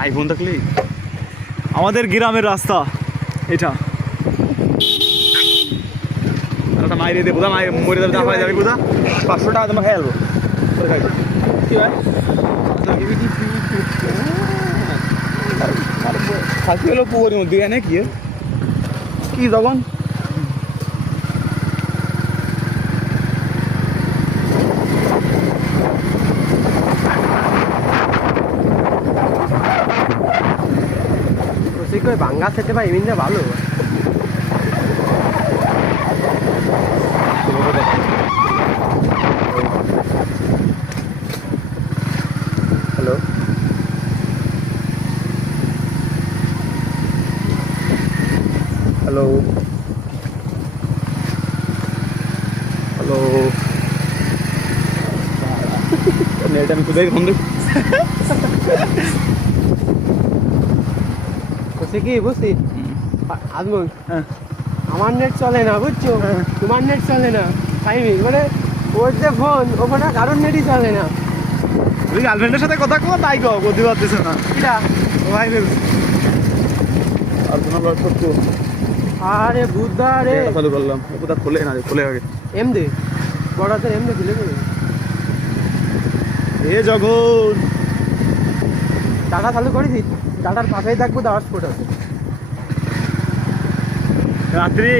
iPhone থাকলে আমাদের গ্রামের রাস্তা এটা একটা মাইরে দিয়ে বোধা মরে যাবে দাফায় যাবে বোধা 500 টাকা তোমার খেয়ালবো কি ভাই থাকি হলো পুকুরের মধ্যে এনে কি কি তখন ভাঙ্গা সেটে ভাই এমনি ভালো হ্যালো হ্যালো হ্যালো নেট আমি খুবই ফোন দিই কি বুঝছি আজমল আমার নেট চলে না বুঝছো তোমার নেট চলে না টাইমিং মানে ওর যে ফোন ওখানে কারোর নেটই চলে না তুই গার্লফ্রেন্ডের সাথে কথা কো তাই কো বুঝতে পারতেছ না কিটা ভাই বেশ আর কোনো লট করতো আরে বুদ্ধা রে এটা চালু করলাম ওটা খুলে না খুলে আগে এম দে বড়াতে এম দে দিলে এ জগৎ ডাটা চালু করেছি ডাটার পাশেই থাকবো দাওয়ার স্পট আছে রাত্রি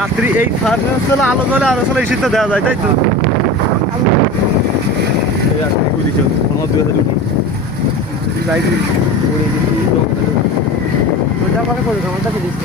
রাত্রি এই ফার্নেস আলো জ্বলে আলো চলে শীতটা দেওয়া যায় তাই তো এই রাত্রি গুলি চল কোনো 2000 বাইক করে দিচ্ছি ওটা পরে করবো আমারটা দিচ্ছি